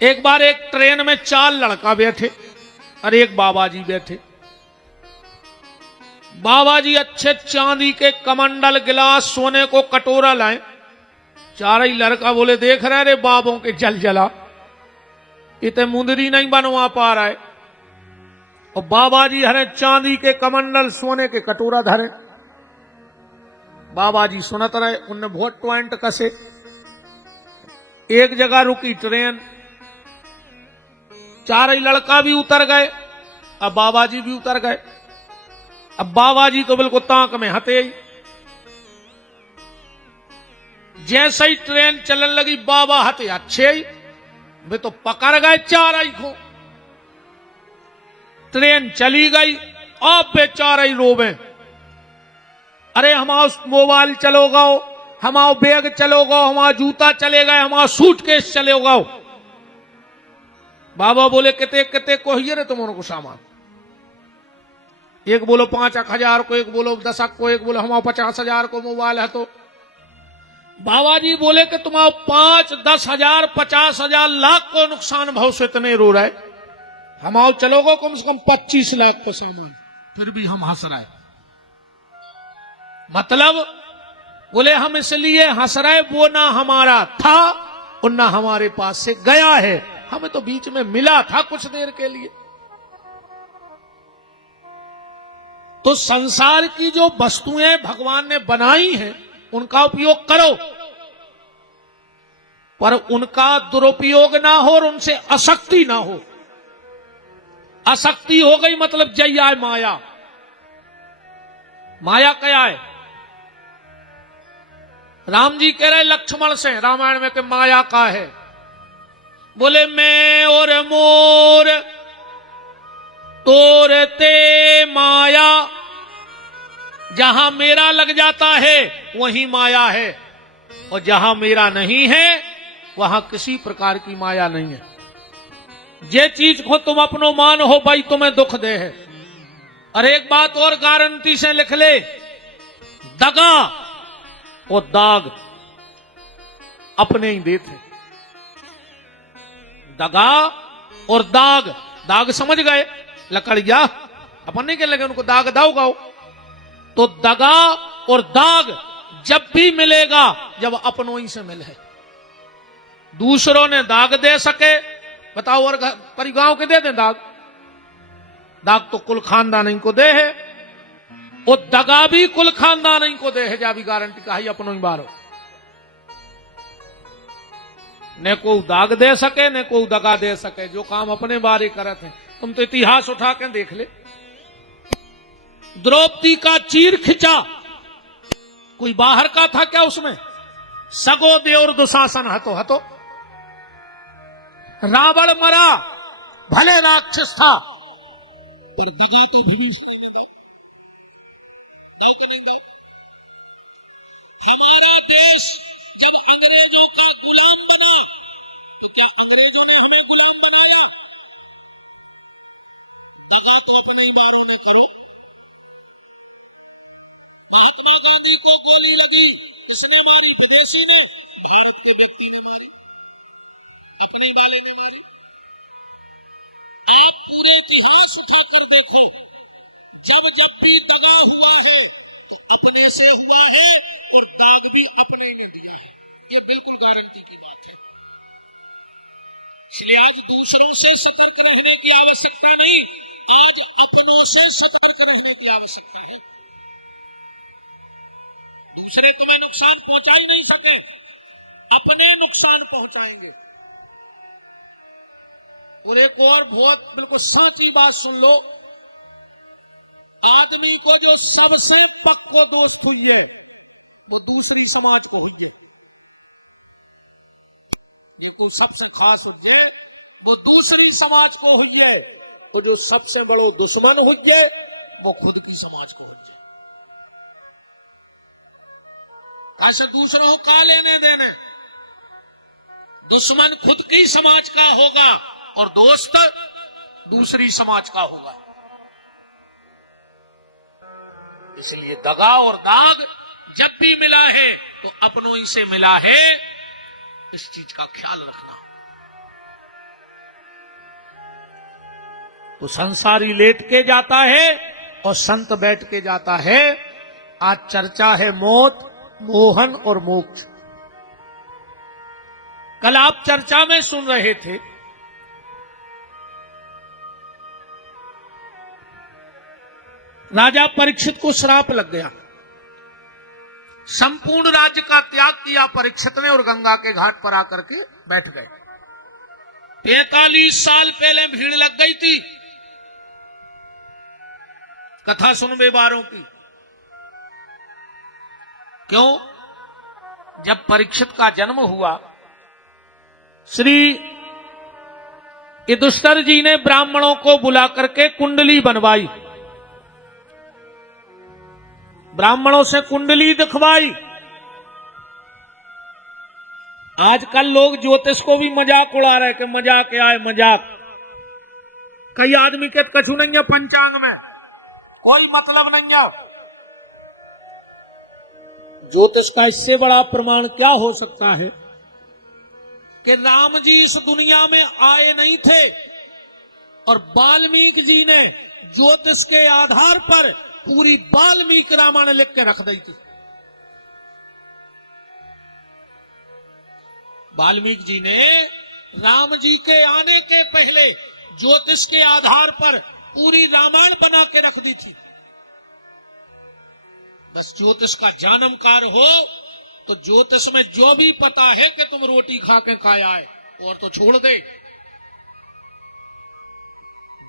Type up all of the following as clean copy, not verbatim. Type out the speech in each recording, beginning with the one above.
एक बार एक ट्रेन में 4 लड़का बैठे और एक बाबा जी बैठे। बाबा जी अच्छे चांदी के कमंडल, गिलास, सोने को कटोरा लाए। चार ही लड़का बोले देख रहे रे बाबों के जल जला, इतने मुंदरी नहीं बनवा पा रहा है। और बाबा जी हरे चांदी के कमंडल, सोने के कटोरा धरे। बाबा जी सुनत रहे, उनने बहुत पॉइंट कसे। एक जगह रुकी ट्रेन, चार ही लड़का भी उतर गए, अब बाबा जी भी उतर गए। अब बाबा जी तो बिल्कुल ताक में हते ही। जैसे ही ट्रेन चलने लगी बाबा हते अच्छे ही, वे तो पकड़ गए चार ही को। ट्रेन चली गई, अब बेचारा ही रोवे, अरे हमारा मोबाइल चलोगा, हमारा बैग चलोगा, हमारा जूता चलेगा, हमारा सूटकेस चलेगा। बाबा बोले कितने कितने को ही रे तुम उनको सामान। एक बोलो 5,000 को, एक बोलो 10 को, एक बोलो हमारा 50,000 को मोबाइल है। तो बाबा जी बोले कि तुम्हारा 5, 10,000, 50,000, लाख को नुकसान भाव से इतने रो रहे, हमारा चलोगे कम से कम 25 लाख को सामान, फिर भी हम हंस रहे। मतलब बोले हम इसलिए हंस रहे, वो ना हमारा था और ना हमारे पास से गया है, हमें तो बीच में मिला था कुछ देर के लिए। तो संसार की जो वस्तुएं भगवान ने बनाई हैं उनका उपयोग करो, पर उनका दुरुपयोग ना हो और उनसे आसक्ति ना हो। आसक्ति हो गई मतलब जय आए माया। माया क्या है? राम जी कह रहे लक्ष्मण से रामायण में कि माया का है। बोले मैं और मोर तोरते माया, जहां मेरा लग जाता है वहीं माया है, और जहां मेरा नहीं है वहां किसी प्रकार की माया नहीं है। जे चीज को तुम अपनो मान हो भाई तुम्हें दुख दे है। और एक बात और गारंटी से लिख ले, दगा और दाग अपने ही देते। दगा और दाग, दाग समझ गए, लकड़िया अपन नहीं कह लगे उनको दाग दाओ गाओ। तो दगा और दाग जब भी मिलेगा जब अपनों ही से मिले। दूसरों ने दाग दे सके बताओ, और परिगांव के दे दें दाग? दाग तो कुल खानदान ही को दे है, और दगा भी कुल खानदान ही को दे है। जा भी गारंटी का ही अपनों ही बारो, ने को दाग दे सके ने को दगा दे सके। जो काम अपने बारे करते हैं, तुम तो इतिहास उठा के देख ले। द्रौपदी का चीर खिंचा, कोई बाहर का था क्या उसमें? सगो देवर दुशासन हतो हतो। रावण मरा, भले राक्षस था, पर विजय तो विभीषण ने मिला। हमारा देश जब अंग्रेजों का गुलाम बना, तो क्या अंग्रेजों ने हमें गुलाम बनाया? महात्मा गांधी को गोली लगी, किसने मारी? विदेशी ने, भारत के व्यक्ति ने मारी, लिखने वाले ने मारी। आप पूरे इतिहास उठाकर देखो, जब जब भी दगा हुआ है अपने से हुआ है, और दाग भी अपने ने दिया है। ये बिल्कुल गारंटी की बात है। इसलिए आज दूसरों से सतर्क रहने की आवश्यकता नहीं, आज अपनों से सतर्क रहने की आवश्यकता है। दूसरे तुम्हें नुकसान पहुंचा ही नहीं सके, अपने नुकसान पहुंचाएंगे। और एक और बहुत बिल्कुल सच्ची बात सुन लो, आदमी को जो सबसे पक्का दोस्त हुई है वो दूसरी समाज को हुई है। तो सबसे खास हुई है वो दूसरी समाज को हुई है, तो जो सबसे बड़ो दुश्मन हुई है वो खुद की समाज को हुई है। ऐसे दूसरों का लेने देने, दुश्मन खुद की समाज का होगा और दोस्त दूसरी समाज का होगा। इसलिए दगा और दाग जब भी मिला है तो अपनों ही से मिला है, इस चीज का ख्याल रखना। तो संसारी लेट के जाता है और संत बैठ के जाता है। आज चर्चा है मौत, मोहन और मोक्ष। कल आप चर्चा में सुन रहे थे राजा परीक्षित को श्राप लग गया। संपूर्ण राज्य का त्याग किया परीक्षित ने और गंगा के घाट पर आकर के बैठ गए। 45 साल पहले भीड़ लग गई थी कथा सुन बेबारों की। क्यों? जब परीक्षित का जन्म हुआ, श्री युधिष्ठिर जी ने ब्राह्मणों को बुला करके कुंडली बनवाई, ब्राह्मणों से कुंडली दिखवाई। आजकल लोग ज्योतिष को भी मजाक उड़ा रहे कि मजाक आए मजाक। कई आदमी के कछु नहीं है पंचांग में, कोई मतलब नहीं है। ज्योतिष का इससे बड़ा प्रमाण क्या हो सकता है कि राम जी इस दुनिया में आए नहीं थे और वाल्मीकि जी ने ज्योतिष के आधार पर पूरी वाल्मीकि रामायण लिख के रख दी थी। वाल्मीकि जी ने राम जी के आने के पहले ज्योतिष के आधार पर पूरी रामायण बना के रख दी थी। बस ज्योतिष का जानकार हो तो ज्योतिष में जो भी पता है कि तुम रोटी खा के खाया है और तो छोड़ दे।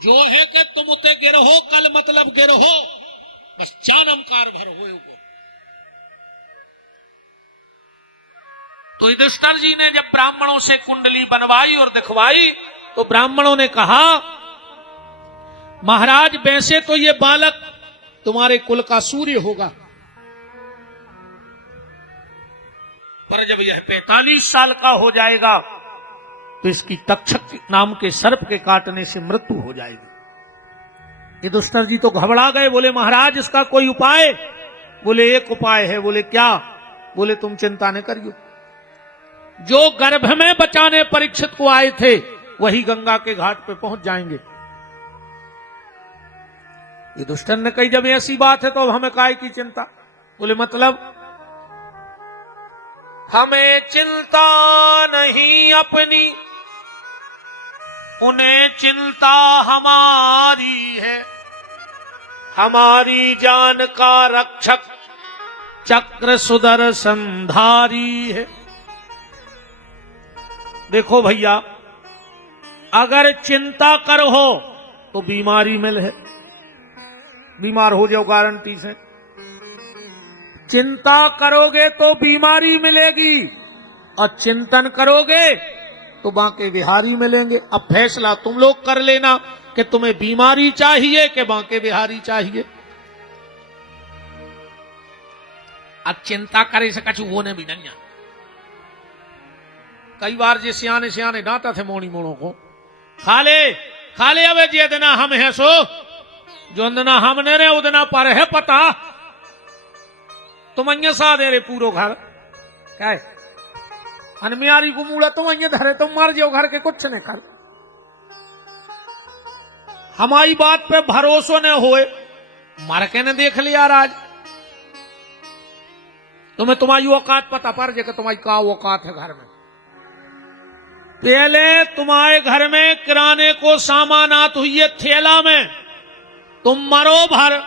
जो है कि तुम उते गिरहो कल मतलब गिरहो, बस जानकार भर हो। तो युधिष्ठिर जी ने जब ब्राह्मणों से कुंडली बनवाई और दिखवाई तो ब्राह्मणों ने कहा, महाराज वैसे तो ये बालक तुम्हारे कुल का सूर्य होगा, पर जब यह 45 साल का हो जाएगा तो इसकी तक्षक नाम के सर्प के काटने से मृत्यु हो जाएगी। युधिष्ठिर जी तो घबरा गए, बोले महाराज इसका कोई उपाय? बोले एक उपाय है। बोले क्या? बोले तुम चिंता न करियो, जो गर्भ में बचाने परीक्षित को आए थे वही गंगा के घाट पे पहुंच जाएंगे। युधिष्ठिर ने कही जब ऐसी बात है तो अब हमें काहे की चिंता? बोले मतलब? हमें चिंता नहीं अपनी, उन्हें चिंता हमारी है। हमारी जान का रक्षक चक्र सुदर्शनधारी है। देखो भैया, अगर चिंता कर हो तो बीमारी मिल है, बीमार हो जाओ गारंटी से। चिंता करोगे तो बीमारी मिलेगी और चिंतन करोगे तो बांके बिहारी मिलेंगे। अब फैसला तुम लोग कर लेना कि तुम्हें बीमारी चाहिए कि बांके बिहारी चाहिए। अब चिंता करे से कछु होने भी नहीं। कई बार जे सियाने सियाने डांटा थे मोनी मोड़ों को, खा ले अब जे देना हम है सो, जो अंदना हम ने रे उदना पर है पता। तुम अन्य सा दे रे पूरो घर क्या है? अनमियारी को मूड़ा तुम अन्य धरे, तुम मर जाओ घर के कुछ नहीं कर। हमारी बात पे भरोसा न होए, मर के न देख लिया राज। तुम्हें तुम्हारी औकात पता पड़ जाए कि तुम्हारी क्या औकात है घर में। पहले तुम्हारे घर में किराने को सामान आत हुई है थैला में, तुम मरो भर।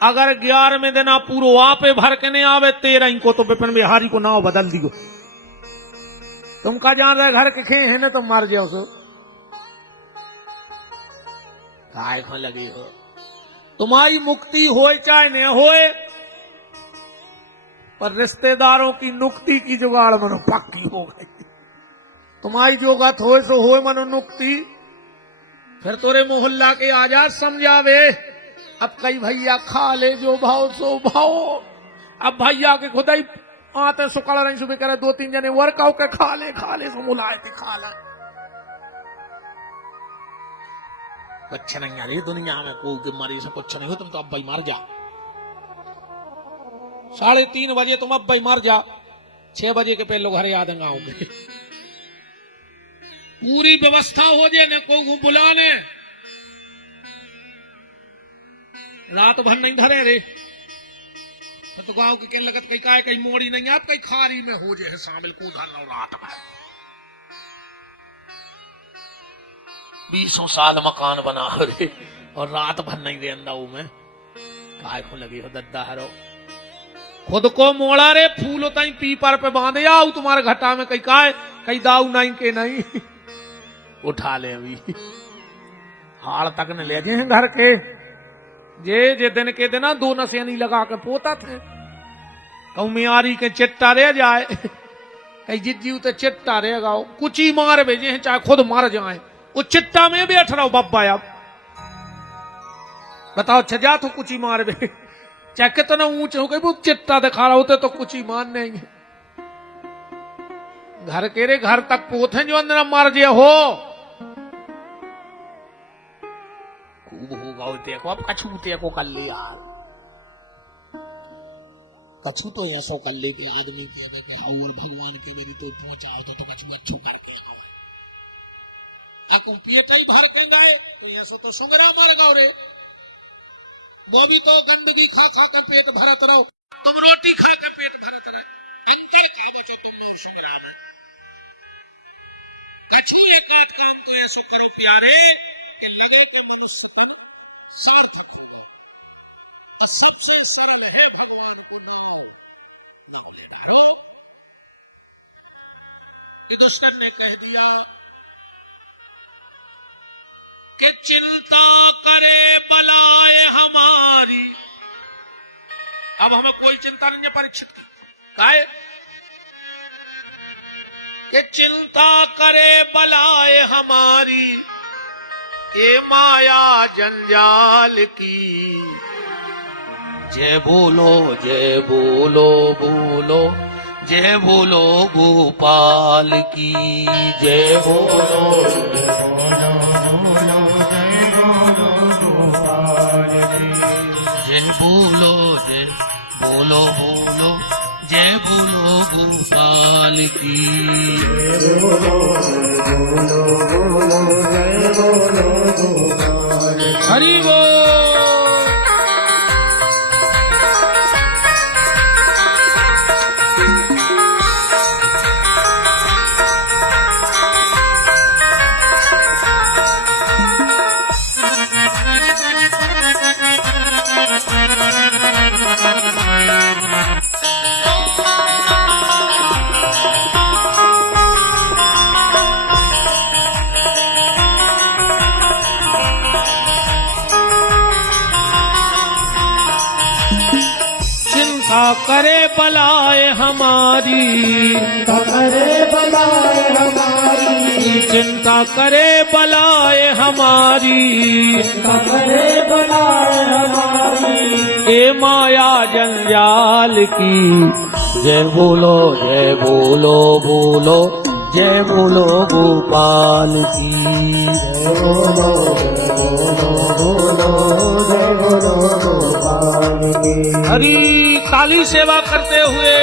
अगर 11वें दिन आप पूरो आपे भर के नहीं आवे 13 को तो विपिन बिहारी को नाव बदल दियो। तुम का जान रहे घर के खे है ना, तुम मर जाओ सो काय को लगी हो। तुम्हारी मुक्ति होए चाहे न होए, पर रिश्तेदारों की नुक्ति की जुगाड़ मनो पक्की हो गई। तुम्हारी जोगत होए सो होए मनो नुक्ति। फिर तोरे मोहल्ला के आजाद समझावे, अब कई भैया खा ले जो भाव सो भाव। अब भैया के खुदा ही आते सुकड़ रही सुबह करे 2-3 जने वर्कआउट के खा ले सो मुलाए थे खा ले। कुछ नहीं यार ये दुनिया में कोई बीमारी से कुछ नहीं हो। तुम तो अब भाई मर जा, 3:30 बजे तुम अब भाई मर जा, 6 बजे के पहले घर याद आओगे। पूरी व्यवस्था हो जाए न को बुलाने रात भर नहीं धरे रे तो गांव के कहने लगत कहीं काय कहीं मोड़ी नहीं आत कहीं खारी में हो जाए शामिल को धर लो रात भर 20 साल मकान बना रे और रात भर नहीं रेंदा में काय को लगी हो दद्दा हरो खुद को मोड़ा रे फूल होता ही पीपर पे बांधे आओ तुम्हारे घटा में कहीं काय कहीं दाऊ नहीं के नहीं उठा ले अभी हाड़ तक न ले जे घर के जे दिन के दिन 2 नसेनी लगा के पोता थे कहूं मियारी के चिट्टा रह जाए कहीं जिज्जी उते चिट्टा रह गाओ कुछ ही मार भेजे चाहे खुद मर जाए वो चिट्टा में बैठ रहा हो बब्बा अब बताओ छजा तो कुछ ही मार बे चाहे कितना ऊंचे हो गए वो चिट्टा दिखा रहा होते तो कुछ ही मान नहीं घर के रे घर तक पोथे जो अंदर मर जे हो खूब होगा देखो अब कछू को कर लिया कछू तो ऐसा कर ले कि आदमी के और भगवान के मेरी तो पहुंचा तो कछू अच्छो करके आओ आपको पेट ही भर के जाए तो ऐसा तो सुमेरा मर गए रे वो भी तो गंदगी खा खा कर पेट भरत रहो तुम रोटी खा कर पेट भरत रहो अंजीर कह दे कि तुम सुमेरा में कछू एक बात काम को ऐसा करो प्यारे कि लगी तो मनुष्य साथ सबसे सरल है कि चिंता करे बलाए हमारी अब हमें कोई चिंता नहीं है परीक्षित गाय कि चिंता करे बलाए हमारी ये माया जंजाल की जय बोलो बोलो जय बोलो गोपाल की जय बोलो जय बोलो जय बोलो गोपाल की जय बोलो जय बोलो गोपाल हरि बोल करे बलाए हमारी चिंता करे बलाए हमारी ए माया जंजाल की जय बोलो जय बोलो गोपाल की जय बोलो जय बोलो गोपाल की हरी काली सेवा करते हुए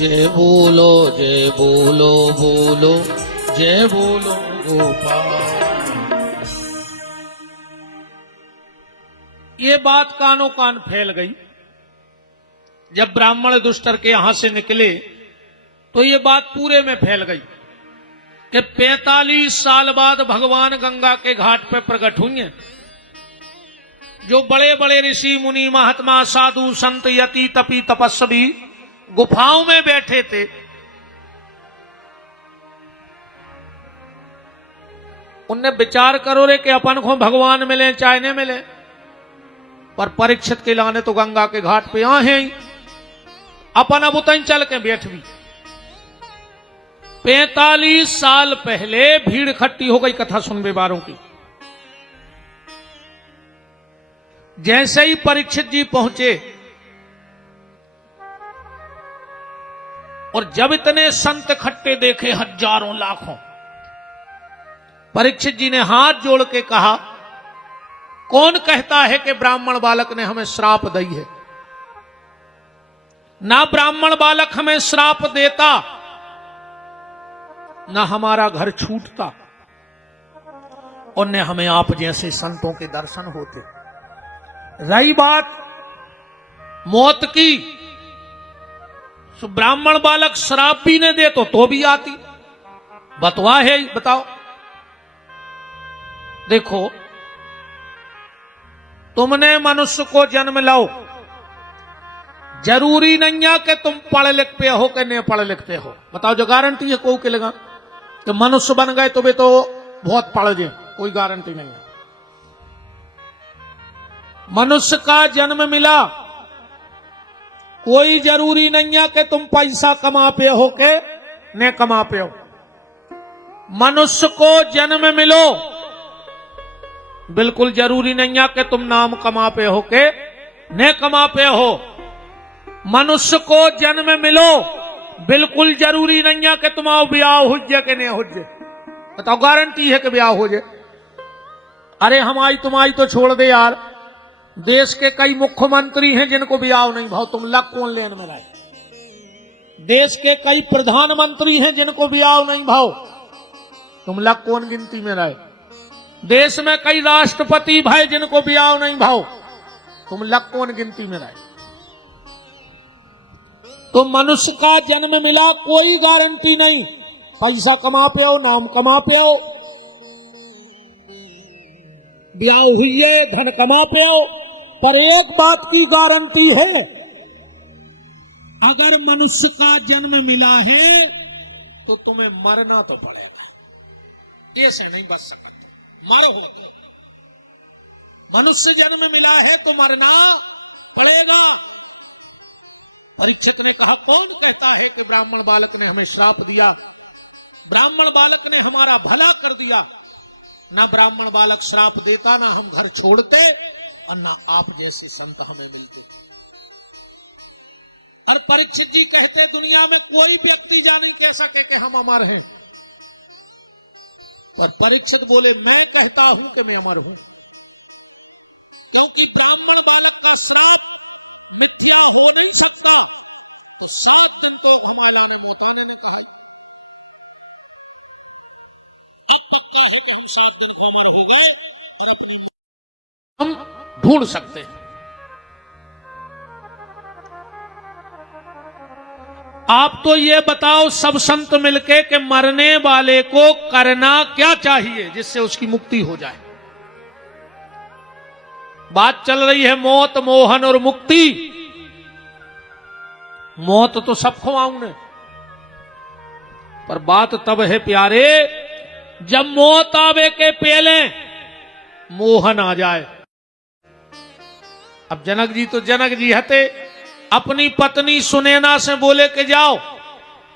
जय बोलो जय बोलो गोपाल। ये बात कानों कान फैल गई। जब ब्राह्मण दुष्टर के यहां से निकले तो ये बात पूरे में फैल गई कि 45 साल बाद भगवान गंगा के घाट पर प्रकट हुई हैं। जो बड़े बड़े ऋषि मुनि महात्मा साधु संत यति तपी तपस्वी गुफाओं में बैठे थे, उनने विचार करो रे कि अपन को भगवान मिले चाहे न मिले, पर परीक्षित के लाने तो गंगा के घाट पे आए ही अपन अब उतन चल के बैठ भी। 45 साल पहले भीड़ इकट्ठी हो गई कथा सुनने वालों की। जैसे ही परीक्षित जी पहुंचे और जब इतने संत इकट्ठे देखे हजारों लाखों, परीक्षित जी ने हाथ जोड़ के कहा, कौन कहता है कि ब्राह्मण बालक ने हमें श्राप दी है? ना ब्राह्मण बालक हमें श्राप देता, ना हमारा घर छूटता, और न हमें आप जैसे संतों के दर्शन होते। रही बात मौत की, तो ब्राह्मण बालक श्राप भी न दे तो भी आती। बतवा है, बताओ। देखो, तुमने मनुष्य को जन्म लाओ, जरूरी नहीं है कि तुम पढ़ लिख पे हो कि नहीं पढ़ लिख पे हो। बताओ, जो गारंटी है कोई के लगा कि मनुष्य बन गए तो वे तो बहुत पढ़ गए? कोई गारंटी नहीं है। मनुष्य का जन्म मिला, कोई जरूरी नहीं है कि तुम पैसा कमा पे हो के न कमा पे हो। मनुष्य को जन्म मिलो, बिल्कुल जरूरी नहीं है कि तुम नाम कमा पे हो के न कमा पे हो। मनुष्य को जन्म मिलो, बिल्कुल जरूरी नहीं है कि तुम्हारा ब्याह हो जाए कि नहीं हो जाए। बताओ, गारंटी है कि ब्याह हो जाए? अरे हमारी तुम्हारी तो छोड़ दे यार, देश के कई मुख्यमंत्री हैं जिनको ब्याह नहीं भाव, तुम लग कौन लेन में रहे? देश के कई प्रधानमंत्री हैं जिनको ब्याह नहीं भाव, तुम लग कौन गिनती में रहे? देश में कई राष्ट्रपति भाई जिनको ब्याह नहीं भाव, तुम लग कौन गिनती में रहे? तो मनुष्य का जन्म मिला, कोई गारंटी नहीं पैसा कमा पे हो, नाम कमा पे हो, ब्याह हुई है, धन कमा पे हो। पर एक बात की गारंटी है, अगर मनुष्य का जन्म मिला है तो तुम्हें मरना तो पड़ेगा। ऐसे नहीं बच सकते, मरो। मनुष्य जन्म मिला है तो मरना पड़ेगा। परीक्षित ने कहा, कौन कहता है कि ब्राह्मण बालक ने हमें श्राप दिया? ब्राह्मण बालक ने हमारा भला कर दिया। ना ब्राह्मण बालक श्राप देता, ना हम घर छोड़ते, और ना आप जैसे संत हमें मिलते। और परीक्षित जी कहते, दुनिया में कोई व्यक्ति जा नहीं कह सके कि हम अमर हैं। और परीक्षित बोले, मैं कहता हूं कि मैं अमर हूं, क्योंकि ब्राह्मण बालक का श्राप मिथ्या हो नहीं सकता। तो 7 दिन तो हमारा बताने ने कहा, जब तक 7 दिन अमर हो गए हम ढूंढ सकते हैं। आप तो ये बताओ सब संत मिलके कि मरने वाले को करना क्या चाहिए जिससे उसकी मुक्ति हो जाए? बात चल रही है मौत, मोहन और मुक्ति। मौत तो सबको आऊंगे, पर बात तब है प्यारे जब मौत आवे के पहले मोहन आ जाए। अब जनक जी तो जनक जी हते, अपनी पत्नी सुनैना से बोले कि जाओ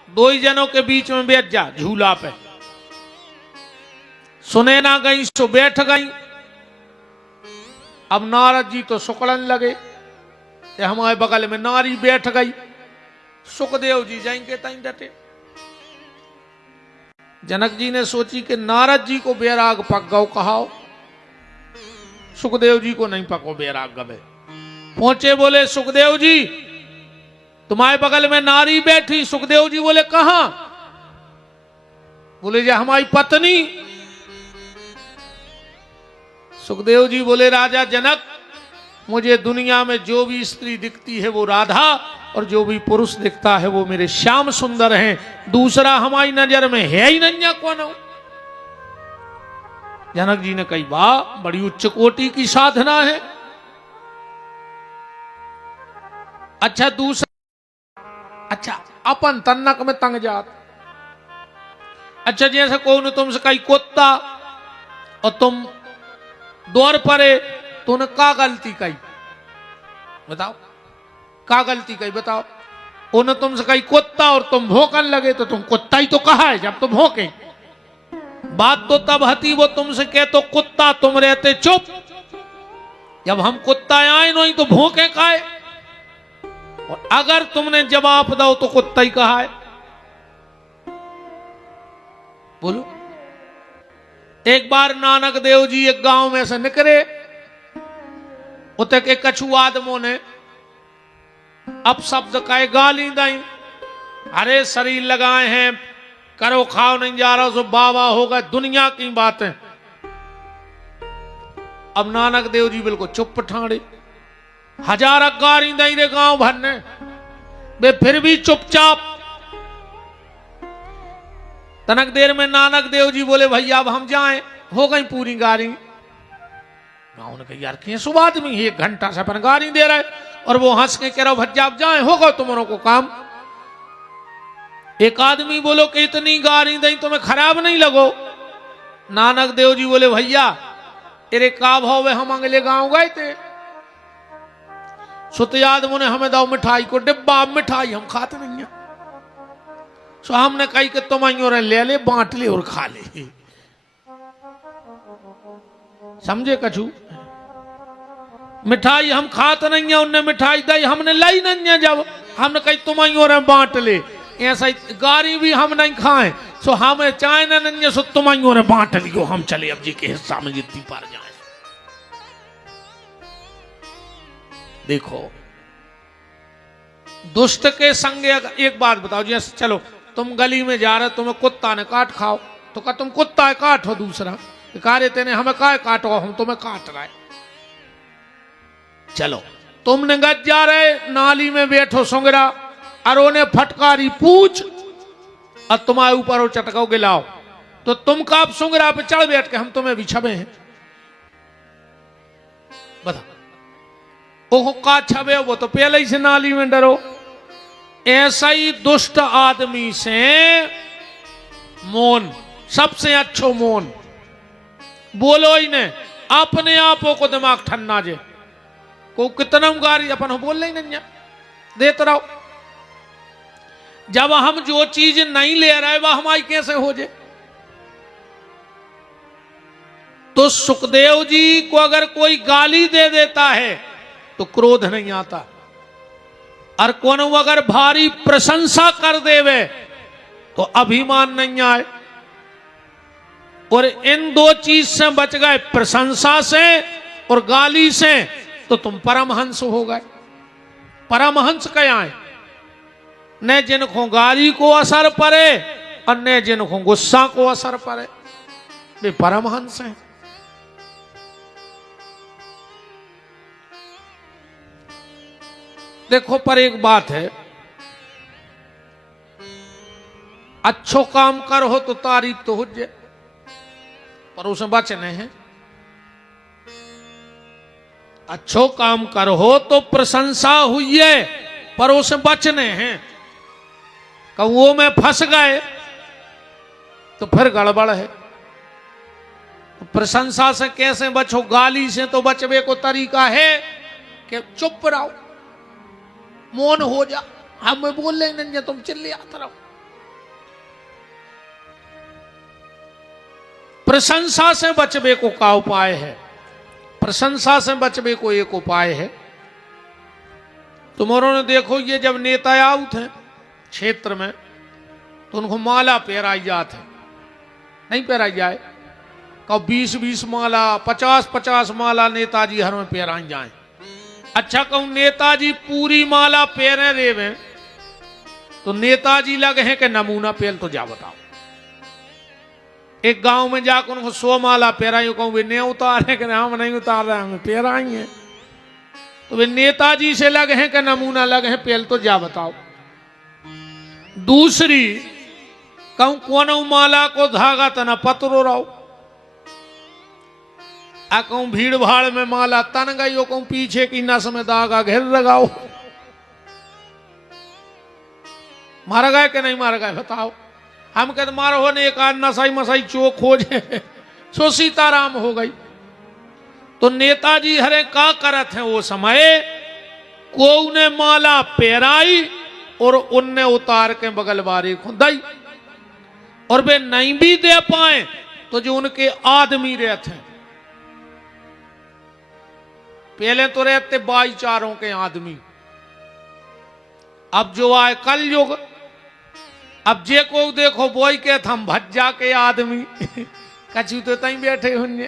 2 ही जनों के बीच में बैठ जा झूला पे। सुनैना गई सो बैठ गई। अब नारद जी तो सुकड़न लगे कि हमारे बगल में नारी बैठ गई। सुखदेव जी जाएंगे ताई डटे। जनक जी ने सोची कि नारद जी को बैराग पक गौ कहाओ, सुखदेव जी को नहीं पको बैराग गवे। पहुंचे, बोले सुखदेव जी तुम्हारे बगल में नारी बैठी। सुखदेव जी बोले कहां? बोले जी हमारी पत्नी। सुखदेव जी बोले राजा जनक, मुझे दुनिया में जो भी स्त्री दिखती है वो राधा, और जो भी पुरुष दिखता है वो मेरे श्याम सुंदर हैं, दूसरा हमारी नजर में है ही नहीं कौन हो। जनक जी ने कही, वाह बड़ी उच्च कोटि की साधना है। अच्छा दूसरा, अच्छा अपन तन्नक में तंग जात। अच्छा जैसे कौन तुमसे कही कुत्ता और तुम दौड़ पड़े, तूने का गलती कही? बताओ क्या गलती कही बताओ। उन्होंने तुमसे कही कुत्ता और तुम भौंकन लगे तो तुम कुत्ता ही तो कहा है जब तुम भौंके। बात तो तब हती वो तुमसे कहे तो कुत्ता तुम रहते चुप। जब हम कुत्ता आए नहीं तो भौंके खाए। और अगर तुमने जवाब दो तो कुत्ता ही कहा है। बोलो। एक बार नानक देव जी एक गांव में से निकले। उते के कछु आदमों ने अब शब्द कहे गाली दई। अरे शरीर लगाए हैं करो खाओ नहीं जा रहा सो बाबा होगा दुनिया की बातें। अब नानक देव जी बिल्कुल चुप ठाणे। हजार गाली दई रे गांव भर ने वे फिर भी चुपचाप। तनक देर में नानक देव जी बोले भैया अब हम जाएं। हो गई पूरी गाली। गांव ने कहा यार कैसो आदमी है 1 घंटा से अपन गाली दे रहा है। और वो हंस के कह रहा भज्जा आप जाए होगा तुम्हारों को काम। एक आदमी बोलो कि इतनी गाली दी तुम्हें खराब नहीं लगो। नानक देव जी बोले भैया तेरे का भाव है हम अगले गांव गए थे। सुत आदमों ने हमें दो मिठाई को डिब्बा मिठाई हम खाते नहीं है। सो हमने कही कि तुम और ले ले बांट ले और खा ले। समझे कछु मिठाई हम खाते नहीं है। उनने मिठाई दी हमने लाई नहीं है। जब हमने कही तुम और बांट ले ऐसा गारी भी हम नहीं खाए। सो हमें चाय ना नहीं है सो तुम और बांट लियो हम चले अब जी के हिस्सा में जितनी पार जाए। देखो दुष्ट के संग एक बात बताओ जैसे चलो तुम गली में जा रहे तुम्हें कुत्ता ने काट खाओ तो क्या तुम कुत्ता है काटो। दूसरा कार्य तेने हमें काय काटो हम तुम्हें काट रहे। चलो तुमने गज जा रहे नाली में बैठो सुंगरा और उन्हें फटकारी पूछ और तुम्हारे ऊपर वो चटकाओ गिलाओ तो तुम काप सुंगरा पे चढ़ बैठ के हम तुम्हें भी छबे हैं। बता ओह का छबे वो तो पहले ही से नाली में डरो। ऐसा ही दुष्ट आदमी से मौन सबसे अच्छो मौन। बोलो ही ने अपने आपो को दिमाग ठन्ना जे को कितना गारी अपन बोल नहीं नहीं देते रहो। जब हम जो चीज नहीं ले रहे वह हमारी कैसे हो जाए। तो सुखदेव जी को अगर कोई गाली दे देता है तो क्रोध नहीं आता। और कौन अगर भारी प्रशंसा कर देवे तो अभिमान नहीं आए। और इन 2 चीज से बच गए प्रशंसा से और गाली से तो तुम परमहंस हो गए। परमहंस क्या है न जिनको गाली को असर पड़े और न जिनको गुस्सा को असर पड़े वे परमहंस हैं। देखो पर एक बात है अच्छो काम कर हो तो तारीफ तो हो जाए पर उसमें बचने हैं। अच्छो काम कर हो तो प्रशंसा हुई है पर उसमें बचने हैं। कौओ में फंस गए तो फिर गड़बड़ है। तो प्रशंसा से कैसे बचो। गाली से तो बचवे को तरीका है कि चुप रहो मौन हो जा। हम बोल रहे नहीं तुम चिल्लाते रहो। प्रशंसा से बचवे को का उपाय है। प्रशंसा से बचवे को एक उपाय है। तुम्हारों ने देखो ये जब नेता आउट हैं क्षेत्र में तो उनको माला पहराई जाते नहीं पहराई जाए। कब 20-20 माला 50-50 माला नेताजी हर में पहराई जाए। अच्छा कहूं नेताजी पूरी माला पहरे रेवे तो नेताजी लगे हैं कि नमूना पहल तो जा बताओ। एक गांव में जाकर उनको 100 माला पहराई कहूं वे नहीं उतारे कि हम नहीं उतार रहे हमें पहराई है तो वे नेताजी से लगे हैं कि नमूना लगे हैं पहल तो जा बताओ। दूसरी कहूं कौन माला को धागा तना पत्रो रहो। कहूं भीड़ भाड़ में माला तन गई हो कहूं पीछे की नस में दागा घेर लगाओ। मारा गए कि नहीं मारा गए बताओ। हम कहते मारो हो ने एक आध नसाई मसाई चोक खोजे सो सीताराम हो गई। तो नेताजी हरे का करत हैं वो समय को ने माला पहराई और उनने उतार के बगल बारी खुदाई, और वे नहीं भी दे पाए तो जो उनके आदमी रहते हैं, पहले तो रहते भाईचारों के आदमी, अब जो आए कल युग, अब जे को देखो बोई के हम भज्जा के आदमी कछु तो तई बैठे होंगे।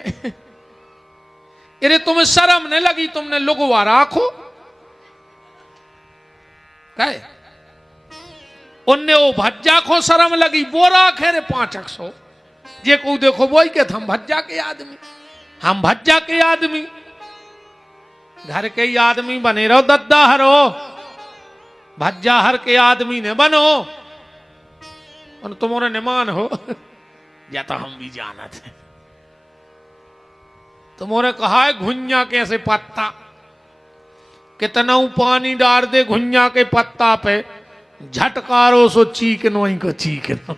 अरे तुम्हें शर्म नहीं लगी, तुमने लुगवा राखो कहे उनने वो भज्जा को शर्म लगी, वो राखे रे 500 जे को देखो बोई के हम भज्जा के आदमी, हम भज्जा के आदमी, घर के ही आदमी बने रहो, दद्दा हरो भज्जा हर के आदमी ने बनो, और तुम्हारे निमान हो या तो हम भी जाना थे। तुम्हारे कहा है घुन्या कैसे पत्ता, कितना पानी डाल दे घुन्या के पत्ता पे, झटकारो सो चीकनो ही को चीकनो।